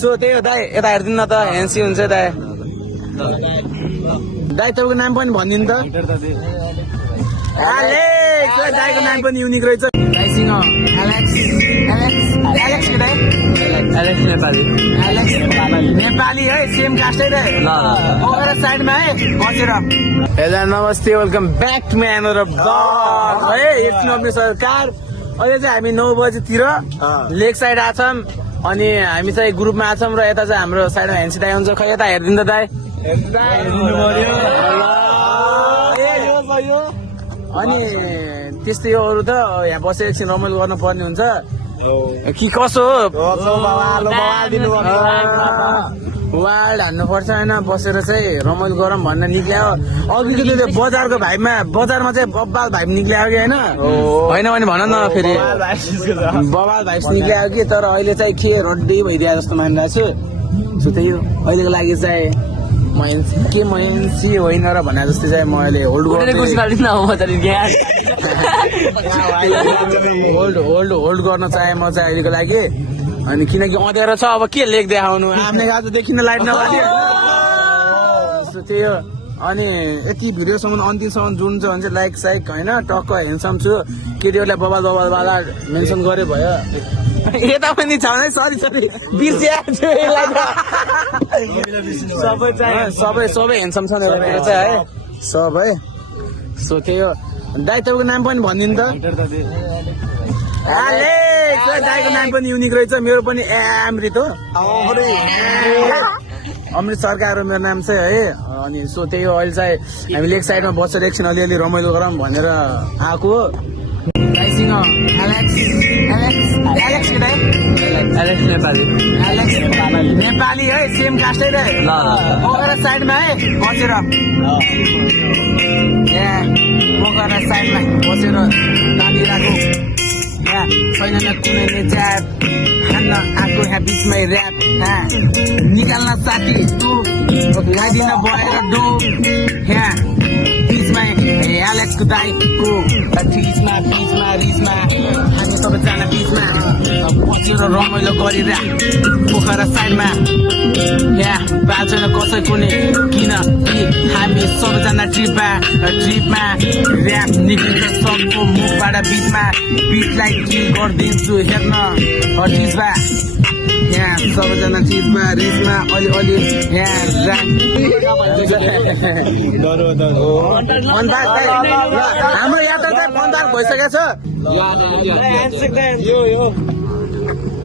so त्यही हो दाइ यता हेरिदिनु न त हेन्सी हुन्छ दाइ दाइ तपाईँको नाम पनि भनिदिनु त दाइको नाम पनि युनिक रहेछ दाइसँग नेपाली है सेम कास्टै रे साइडमा है बसेर हेलो नमस्ते welcome back to my another blog है एकछिन अपने सरकार अहिले चाहिँ हामी 9 बजेतिर लेक साइड आछौँ अनि हामी चाहिँ ग्रुपमा आछौँ र यता चाहिँ हाम्रो साइडमा हेन्सी दाइ हुन्छ खै यता हेरिदिनु त दाइ अनि त्यस्तै हो अरू त यहाँ बसेर एकछिन रमाइलो गर्नु पर्ने हुन्छ कि कसो हो वार्ड हान्नुपर्छ होइन बसेर चाहिँ रमाइलो गरौँ भनेर निक्ल्यो अघिको त्यो बजारको बजारमा चाहिँ बब्बाल भाइब निक्ल्यो कि होइन भने भन न फेरि बबाल भाइब निक्ल्यो कि तर अहिले चाहिँ के रड्डी भइदियो जस्तो मानिरहेको छु त्यही हो अहिलेको लागि चाहिँ महेन्सी होइन र भने जस्तै चाहिँ म अहिले होल्ड गर्न चाहे म चाहिँ अहिलेको लागि अनि किनकि अँध्यारो छ अब के लेख देखाउनु आफ्नै आज देखिन लाइट नभए त्यही हो अनि यति भिडियोसम्म अन्तिमसम्म जुन छ भने चाहिँ लाइक साइक होइन टक्क हेन्सम छु केटीहरूलाई बबाल मेन्सन गरे भयो यता पनि छ है सरी सबै हेन्सम छन् चाहिँ है सबै सो त्यही हो दाइ तपाईँको नाम पनि भनिदिनु त दाइको नाम पनि युनिक रहेछ मेरो पनि अमृत हो अमृत सरकार मेरो नाम चाहिँ है अनि सो त्यही हो अहिले चाहिँ हामी लेक साइडमा बसेर एकछिन अलिअलि रमाइलो गरौँ भनेर आएको हो दाइसँग नेपाली है सेम कास्टै रे साइडमा है बसेर पोखरा साइडमा बसेर नानीहरूको छैन कुनै च्याप खान्न आएको यहाँ बिचमै ऱ्याप निकाल्न साथी लगाइदिन भएर डोप यहाँ बिचमा एलेक्सको दाइको फिजमा रिजमा हामी सबैजना बिचमा बसेर रमाइलो गरेर पोखरा साइडमा यहाँ बाल छैन कसैको नि किन हामी सबैजना ट्रिपमा ऱ्याप निक्लिन्छ सबको मुखबाट बिचमा बिटलाई के गरिदिन्छु हेर्न चिजमा यहाँ सबैजना चिजमा रिजमा अलि यहाँ हाम्रो यात्रा चाहिँ बन्दार भइसकेको छ